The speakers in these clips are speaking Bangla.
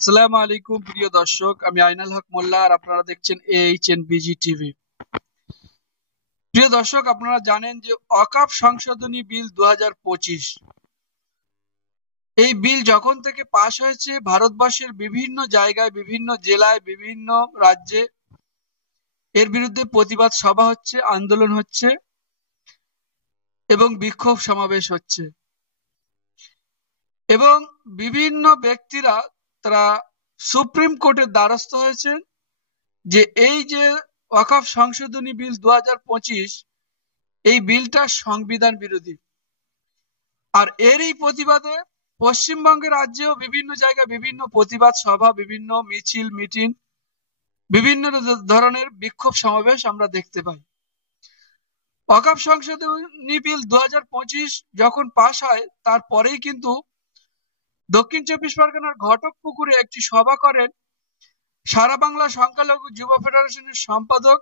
আসসালামু আলাইকুম প্রিয় দর্শক, আমি আইনাল হক মোল্লা আর আপনারা দেখছেন AHNBG টিভি। প্রিয় দর্শক, আপনারা জানেন যে ওয়াকফ সংশোধনী বিল 2025 এই বিল যখন থেকে পাশ হয়েছে ভারতবর্ষের বিভিন্ন জায়গায়, বিভিন্ন জেলায়, বিভিন্ন রাজ্যে এর বিরুদ্ধে প্রতিবাদ সভা হচ্ছে, আন্দোলন হচ্ছে এবং বিক্ষোভ সমাবেশ হচ্ছে এবং বিভিন্ন ব্যক্তিরা তারা সুপ্রিম কোর্টের দ্বারস্থ হয়েছে যে এই যে ওয়াকফ সংশোধনী বিল 2025 এই বিলটা সংবিধান বিরোধী। আর এরই প্রতিবাদে পশ্চিমবঙ্গের রাজ্যেও বিভিন্ন জায়গায় বিভিন্ন প্রতিবাদ সভা, বিভিন্ন মিছিল মিটিং, বিভিন্ন ধরনের বিক্ষোভ সমাবেশ আমরা দেখতে পাই। ওয়াকফ সংশোধনী বিল 2025 যখন পাশ হয় তারপরেই কিন্তু দক্ষিণ চব্বিশ পরগনার ঘটকপুকুরে একটি সভা করেন সারা বাংলা সংখ্যালঘু যুব ফেডারেশনের সম্পাদক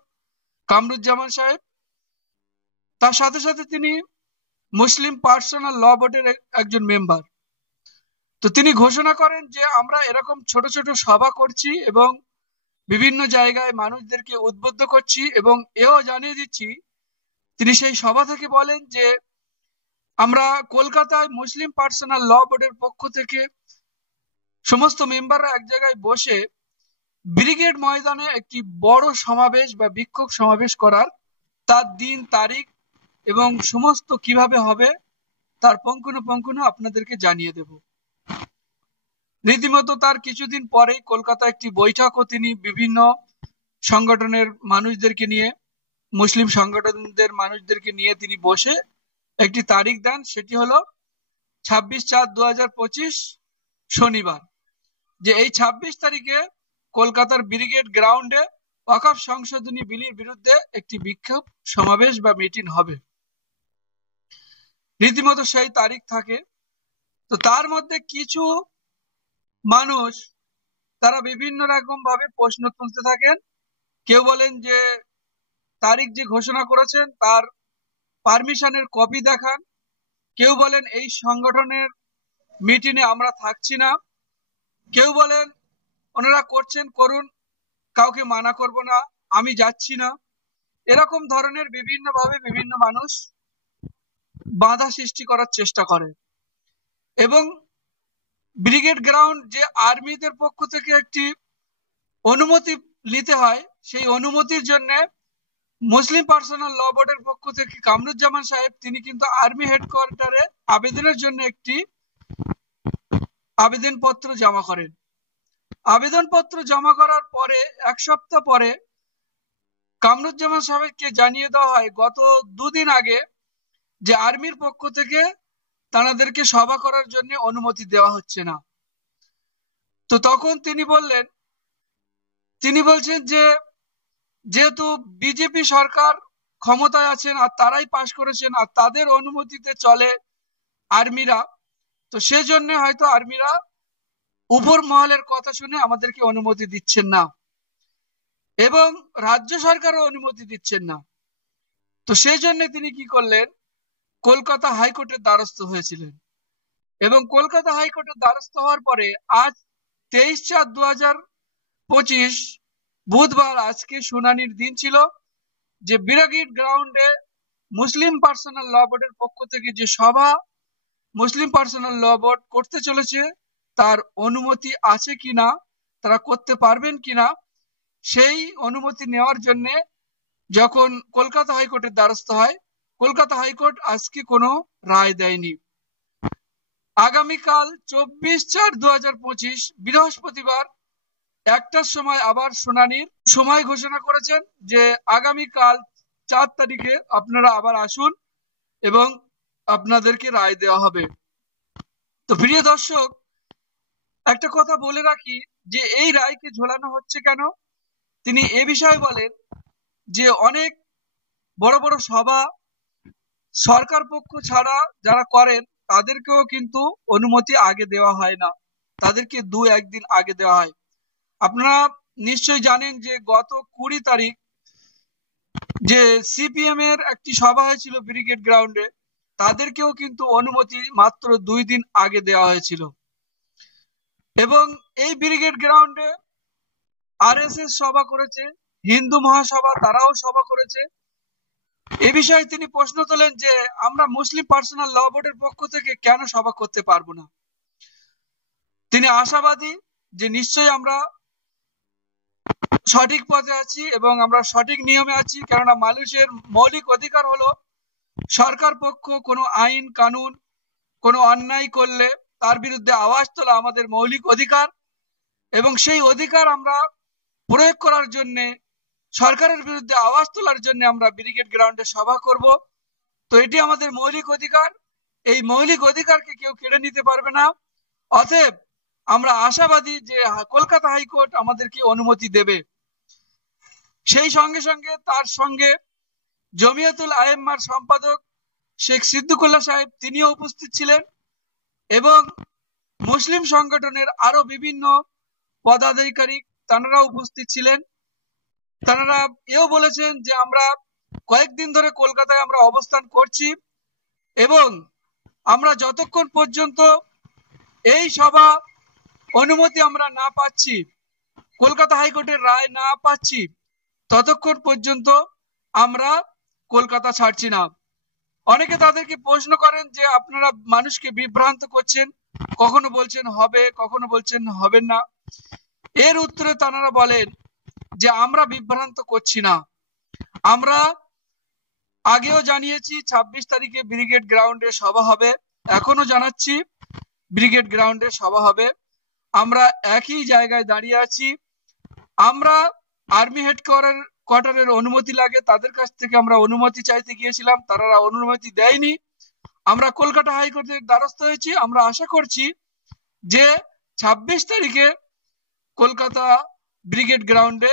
কামরুজ্জামান সাহেব। তার সাথে সাথে তিনি মুসলিম পার্সোনাল ল বোর্ডের একজন মেম্বার। তো তিনি ঘোষণা করেন যে আমরা এরকম ছোট ছোট সভা করছি এবং বিভিন্ন জায়গায় মানুষদেরকে উদ্বুদ্ধ করছি, এবং এও জানিয়ে দিচ্ছি, তিনি সেই সভা থেকে বলেন যে আমরা কলকাতায় মুসলিম পার্সোনাল ল বোর্ডের পক্ষ থেকে সমস্ত মেম্বাররা এক জায়গায় বসে ব্রিগেড ময়দানে একটি বড় সমাবেশ বা বিক্ষোভ সমাবেশ করার তার দিন তারিখ এবং সমস্ত কিভাবে হবে তার পুঙ্খানুপুঙ্খ আপনাদেরকে জানিয়ে দেব। রীতিমতো তার কিছুদিন পরেই কলকাতায় একটি বৈঠকও তিনি বিভিন্ন সংগঠনের মানুষদেরকে নিয়ে, মুসলিম সংগঠনদের মানুষদেরকে নিয়ে তিনি বসে একটি তারিখ দেন। সেটি হলো 26/4/2025 শনিবার, যে এই 26 তারিখে কলকাতার ব্রিগেড গ্রাউন্ডে ওয়াকফ সংশোধনী বিলের বিরুদ্ধে একটি বিক্ষোভ সমাবেশ বা মিটিং হবে। রীতিমতো সেই তারিখ থাকে। তো তার মধ্যে কিছু মানুষ তারা বিভিন্ন রকম ভাবে প্রশ্ন তুলতে থাকেন। কেউ বলেন যে তারিখ যে ঘোষণা করেছেন তার পারমিশনের কপি দেখান। কেউ বলেন এই সংগঠনের মিটিংয়ে আমরা থাকছি না। কেউ বলেন ওনারা করছেন করুন, কাউকে মানা করব না, আমি যাচ্ছি না। এরকম ধরনের বিভিন্ন ভাবে বিভিন্ন মানুষ বাধা সৃষ্টি করার চেষ্টা করে। এবং ব্রিগেড গ্রাউন্ড যে আর্মিদের পক্ষ থেকে একটি অনুমতি নিতে হয়, সেই অনুমতির জন্য মুসলিম পার্সোনাল ল বোর্ডের পক্ষ থেকে কামরুজ্জামান সাহেব তিনি কিন্তু আর্মি হেডকোয়ার্টারে আবেদনের জন্য একটি আবেদনপত্র জমা করেন। আবেদনপত্র জমা করার পরে এক সপ্তাহ পরে কামরুজ্জামান সাহেবকে জানিয়ে দেওয়া হয় গত দুদিন আগে যে আর্মির পক্ষ থেকে তাদেরকে সভা করার জন্য অনুমতি দেওয়া হচ্ছে না। তো তখন তিনি বলছেন যে যেহেতু বিজেপি সরকার ক্ষমতায় আছেন আর তারাই পাশ করেছেন আর তাদের অনুমতিতে চলে আর্মিরা, তো সেজন্য হয়তো আর্মিরা উপর মহলের কথা শুনে আমাদেরকে অনুমতি দিচ্ছেন না এবং রাজ্য সরকারও অনুমতি দিচ্ছেন না। তো সেই জন্য তিনি কি করলেন, কলকাতা হাইকোর্টের দ্বারস্থ হয়েছিলেন। এবং কলকাতা হাইকোর্টের দ্বারস্থ হওয়ার পরে আজ 23/4/2025 বুধবার আজকে শুনানির দিন ছিল, যে ব্রিগেড গ্রাউন্ডে মুসলিম পার্সোনাল ল বোর্ডের পক্ষ থেকে যে সভা মুসলিম পার্সোনাল ল বোর্ড করতে চলেছে তার অনুমতি আছে কিনা, তারা করতে পারবেন কিনা, সেই অনুমতি নেওয়ার জন্য যখন কলকাতা হাইকোর্টের দ্বারস্থ হয়, কলকাতা হাইকোর্ট আজকে কোনো রায় দেয়নি। আগামীকাল 24/4/2025 বৃহস্পতিবার 1টার সময় আবার শুনানির সময় ঘোষণা করেছেন, যে আগামীকাল 4 তারিখে আপনারা আবার আসুন এবং আপনাদেরকে রায় দেওয়া হবে। তো প্রিয় দর্শক, একটা কথা বলে রাখি যে এই রায়কে ঝোলানো হচ্ছে কেন। তিনি এ বিষয়ে বলেন যে অনেক বড় বড় সভা সরকার পক্ষ ছাড়া যারা করেন তাদেরকেও কিন্তু অনুমতি আগে দেওয়া হয় না, তাদেরকে 2-1 দিন আগে দেওয়া হয়। আপনারা নিশ্চয়ই জানেন যে গত 20 তারিখ যে সিপিএম এর একটি সভা হয়েছিল ব্রিগেড গ্রাউন্ডে, তাদেরকেও কিন্তু অনুমতি মাত্র 2 দিন আগে দেওয়া হয়েছিল। এবং এই ব্রিগেড গ্রাউন্ডে আরএসএস সভা করেছে, হিন্দু মহাসভা তারাও সভা করেছে। এ বিষয়ে তিনি প্রশ্ন তোলেন যে আমরা মুসলিম পার্সোনাল ল বোর্ডের পক্ষ থেকে কেন সভা করতে পারবো না। তিনি আশাবাদী যে নিশ্চয়ই আমরা সঠিক পথে আছি এবং আমরা সঠিক নিয়মে আছি, কেননা মানুষের মৌলিক অধিকার হলো সরকার পক্ষ কোনো আইন কানুন কোনো অন্যায় করলে তার বিরুদ্ধে আওয়াজ তোলা আমাদের মৌলিক অধিকার, এবং সেই অধিকার আমরা প্রয়োগ করার জন্য সরকারের বিরুদ্ধে আওয়াজ তোলার জন্য আমরা ব্রিগেড গ্রাউন্ডে সভা করব। তো এটি আমাদের মৌলিক অধিকার, এই মৌলিক অধিকারকে কেউ কেড়ে নিতে পারবে না। অতএব আমরা আশাবাদী যে কলকাতা হাইকোর্ট আমাদেরকে অনুমতি দেবে। সেই সঙ্গে সঙ্গে তার সঙ্গে জমিয়াতুল আয়েম্মার সম্পাদক শেখ সিদ্দিকুল্লাহ সাহেব তিনিও উপস্থিত ছিলেন এবং মুসলিম সংগঠনের আরো বিভিন্ন পদাধিকারী তারা উপস্থিত ছিলেন। তারা এও বলেছেন যে আমরা কয়েকদিন ধরে কলকাতায় আমরা অবস্থান করছি এবং আমরা যতক্ষণ পর্যন্ত এই সভা অনুমতি আমরা না পাচ্ছি, কলকাতা হাইকোর্টের রায় না পাচ্ছি, ততক্ষণ পর্যন্ত আমরা কলকাতা ছাড়ছি না। অনেকে তাদেরকে প্রশ্ন করেন যে আপনারা মানুষকে বিভ্রান্ত করছেন, কখনো বলছেন হবে, কখনো বলছেন হবে না। এর উত্তরে তারা বলেন যে আমরা বিভ্রান্ত করছি না। আমরা আগেও জানিয়েছি 26 তারিখে ব্রিগেড গ্রাউন্ডে সভা হবে, এখনো জানাচ্ছি ব্রিগেড গ্রাউন্ডে সভা হবে। আমরা একই জায়গায় দাঁড়িয়ে আছি। আমরা আর্মি হেডকোয়ার্টারের অনুমতি লাগে, তাদের কাছ থেকে আমরা অনুমতি চাইতে গিয়েছিলাম, তারা অনুমতি দেয়নি। আমরা কলকাতা হাইকোর্টের দ্বারস্থ হয়েছি। আমরা আশা করছি যে 26 তারিখে কলকাতা ব্রিগেড গ্রাউন্ডে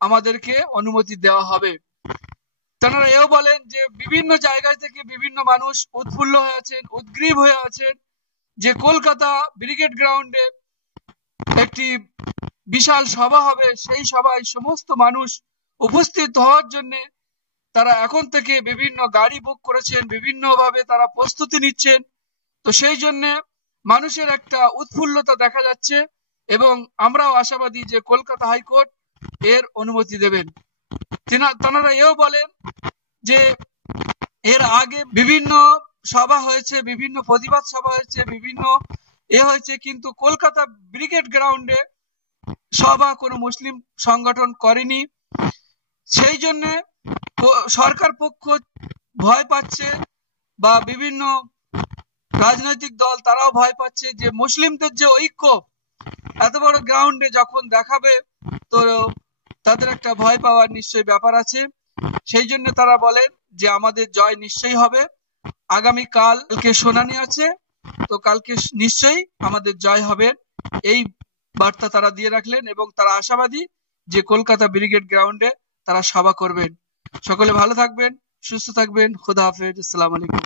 আমাদেরকে অনুমতি দেওয়া হবে। তারা এও বলেন যে বিভিন্ন জায়গায় থেকে বিভিন্ন মানুষ উৎফুল্ল হয়ে আছেন, উদ্গ্রীব হয়ে আছেন যে কলকাতা ব্রিগেড গ্রাউন্ডে একটি বিশাল সভা হবে, সেই সভায় সমস্ত মানুষ উপস্থিত হওয়ার জন্য তারা এখন থেকে বিভিন্ন গাড়ি বুক করেছেন, বিভিন্নভাবে তারা প্রস্তুতি নিচ্ছেন। তো সেই জন্য মানুষের একটা উৎফুল্লতা দেখা যাচ্ছে এবং আমরাও আশাবাদী যে কলকাতা হাইকোর্ট এর অনুমতি দেবেন। তারা এও বলেন যে এর আগে বিভিন্ন সভা হয়েছে, বিভিন্ন প্রতিবাদ সভা হয়েছে, বিভিন্ন হয়েছে, কিন্তু কলকাতা ব্রিগেড গ্রাউন্ডে সভা কোনো মুসলিম সংগঠন করেনি। সেই জন্য সরকার পক্ষ ভয় পাচ্ছে বা বিভিন্ন রাজনৈতিক দল তারাও ভয় পাচ্ছে যে মুসলিমদের যে ঐক্য এত বড় গ্রাউন্ডে যখন দেখাবে তো তাদের একটা ভয় পাওয়ার নিশ্চয়ই ব্যাপার আছে। সেই জন্য তারা বলেন যে আমাদের জয় নিশ্চয়ই হবে। আগামী কালকে শুনানি আছে, তো কালকে নিশ্চয়ই আমাদের জয় হবে, এই বার্তা তারা দিয়ে রাখলেন এবং তারা আশাবাদী যে কলকাতা ব্রিগেড গ্রাউন্ডে তারা সভা করবেন। সকলে ভালো থাকবেন, সুস্থ থাকবেন। খোদা হাফেজ। আসসালামু আলাইকুম।